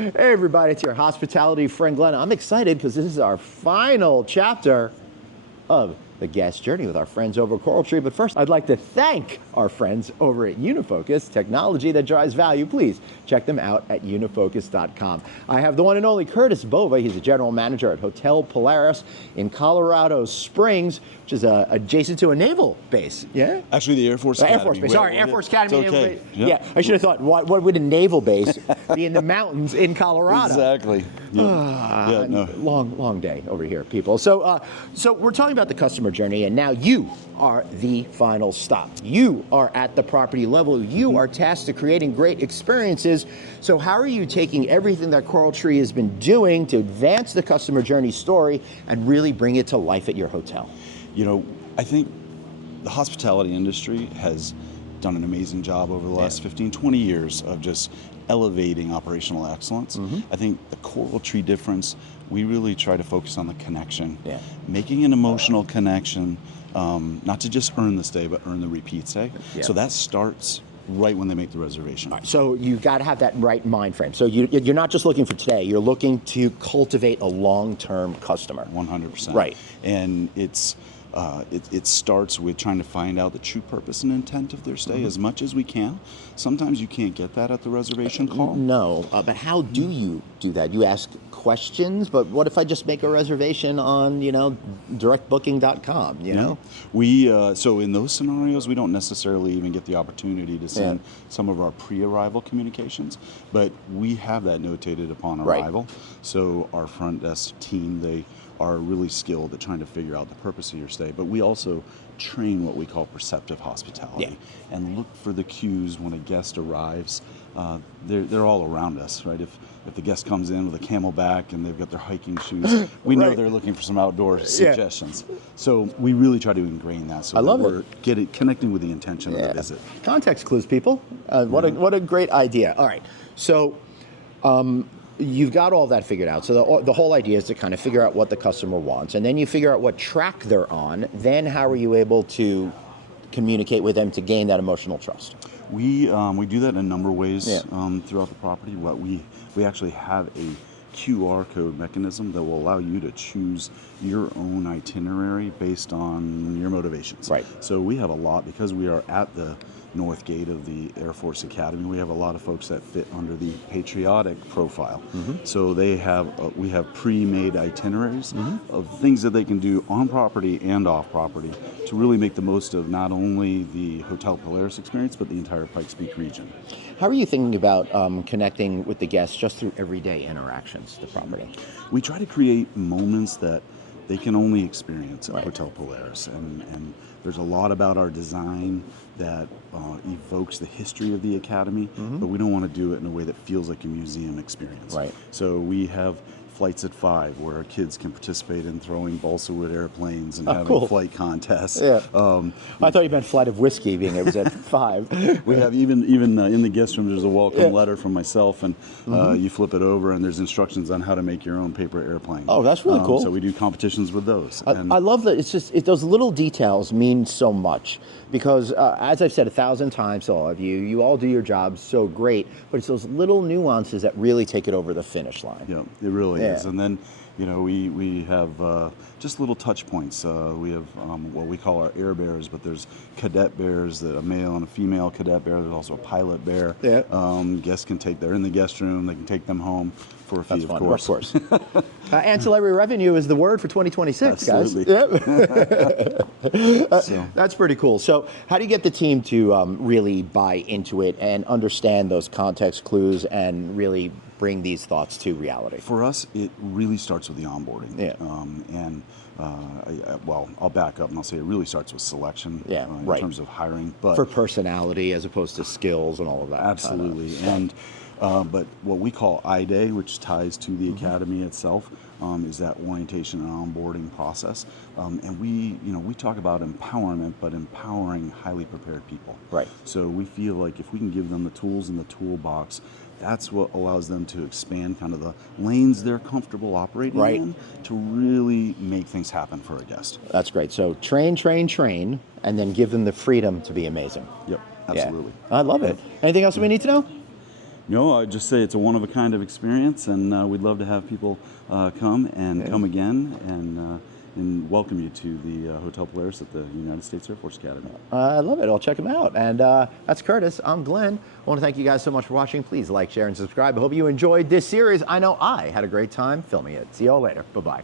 Hey everybody, it's your hospitality friend Glenn. I'm excited because this is our final chapter of the guest journey with our friends over at CoralTree. But first, I'd like to thank our friends over at Unifocus, technology that drives value. Please check them out at unifocus.com. I have the one and only Curtis Bova. He's a general manager at Hotel Polaris in Colorado Springs, which is adjacent to a naval base. Yeah? Actually, the Air Force Academy. Air Force Base. Sorry, Air Force Academy. It's okay. Yep. Yeah, I should have thought, what would a naval base be in the mountains in Colorado? Exactly. Yeah, no. Long day over here, people. So we're talking about the customer journey, and now you are the final stop. You are at the property level. You are tasked to creating great experiences. So how are you taking everything that CoralTree has been doing to advance the customer journey story and really bring it to life at your hotel? You know, I think the hospitality industry has done an amazing job over the last 15, 20 years of just elevating operational excellence. I think the CoralTree difference, we really try to focus on the connection, making an emotional connection, not to just earn the stay, but earn the repeat stay. So that starts right when they make the reservation. Right, so you've got to have that right mind frame. So you're not just looking for today, you're looking to cultivate a long-term customer. 100%. Right. And it starts with trying to find out the true purpose and intent of their stay as much as we can. Sometimes you can't get that at the reservation call. No, but how do you do that? You ask questions, but what if I just make a reservation on, directbooking.com, you know? We, so in those scenarios, we don't necessarily even get the opportunity to send some of our pre-arrival communications, but we have that notated upon arrival. So our front desk team, they are really skilled at trying to figure out the purpose of your stay, but we also train what we call perceptive hospitality and look for the cues when a guest arrives. They're all around us, right? If the guest comes in with a camelback and they've got their hiking shoes, we know they're looking for some outdoor suggestions. So we really try to ingrain that so that we're connecting with the intention of the visit. Context clues, people. What a great idea. All right, so you've got all that figured out. So the whole idea is to kind of figure out what the customer wants, and then you figure out what track they're on. Then how are you able to communicate with them to gain that emotional trust? We do that in a number of ways throughout the property. What we actually have a QR code mechanism that will allow you to choose your own itinerary based on your motivations. Right. So we have a lot, because we are at the north gate of the Air Force Academy, we have a lot of folks that fit under the patriotic profile. So we have pre-made itineraries of things that they can do on property and off property to really make the most of not only the Hotel Polaris experience, but the entire Pikes Peak region. How are you thinking about connecting with the guests just through everyday interactions to the property? We try to create moments that they can only experience at Hotel Polaris, and there's a lot about our design that evokes the history of the Academy, but we don't want to do it in a way that feels like a museum experience. Right. So we have Flights at 5, where our kids can participate in throwing balsa wood airplanes and having flight contests. I thought you meant Flight of Whiskey, being it was at 5. We have even in the guest room, there's a welcome letter from myself, and you flip it over, and there's instructions on how to make your own paper airplane. Oh, that's really cool. So we do competitions with those. I love that. It's just those little details mean so much, because as I've said 1,000 times to all of you, you all do your jobs so great, but it's those little nuances that really take it over the finish line. Yeah, it really is. And then, we have just little touch points. We have what we call our air bears, but there's cadet bears, a male and a female cadet bear. There's also a pilot bear. Guests can they're in the guest room, they can take them home for a fee, of course. Ancillary revenue is the word for 2026, Absolutely. guys. That's pretty cool. So how do you get the team to really buy into it and understand those context clues and really bring these thoughts to reality? For us, it really starts with the onboarding. I'll back up and I'll say it really starts with selection in terms of hiring. But for personality as opposed to skills and all of that. Absolutely. But what we call I-Day, which ties to the Academy itself, is that orientation and onboarding process. And we talk about empowerment, but empowering highly prepared people. Right. So we feel like if we can give them the tools in the toolbox, that's what allows them to expand kind of the lanes they're comfortable operating in to really make things happen for a guest. That's great. So train, and then give them the freedom to be amazing. Yep, absolutely. I love it. Anything else we need to know? No, I'd just say it's a one-of-a-kind of experience, and we'd love to have people come and come again, and welcome you to the Hotel Polaris at the United States Air Force Academy. I love it. I'll check them out. And that's Curtis. I'm Glenn. I want to thank you guys so much for watching. Please like, share, and subscribe. I hope you enjoyed this series. I know I had a great time filming it. See you all later. Bye-bye.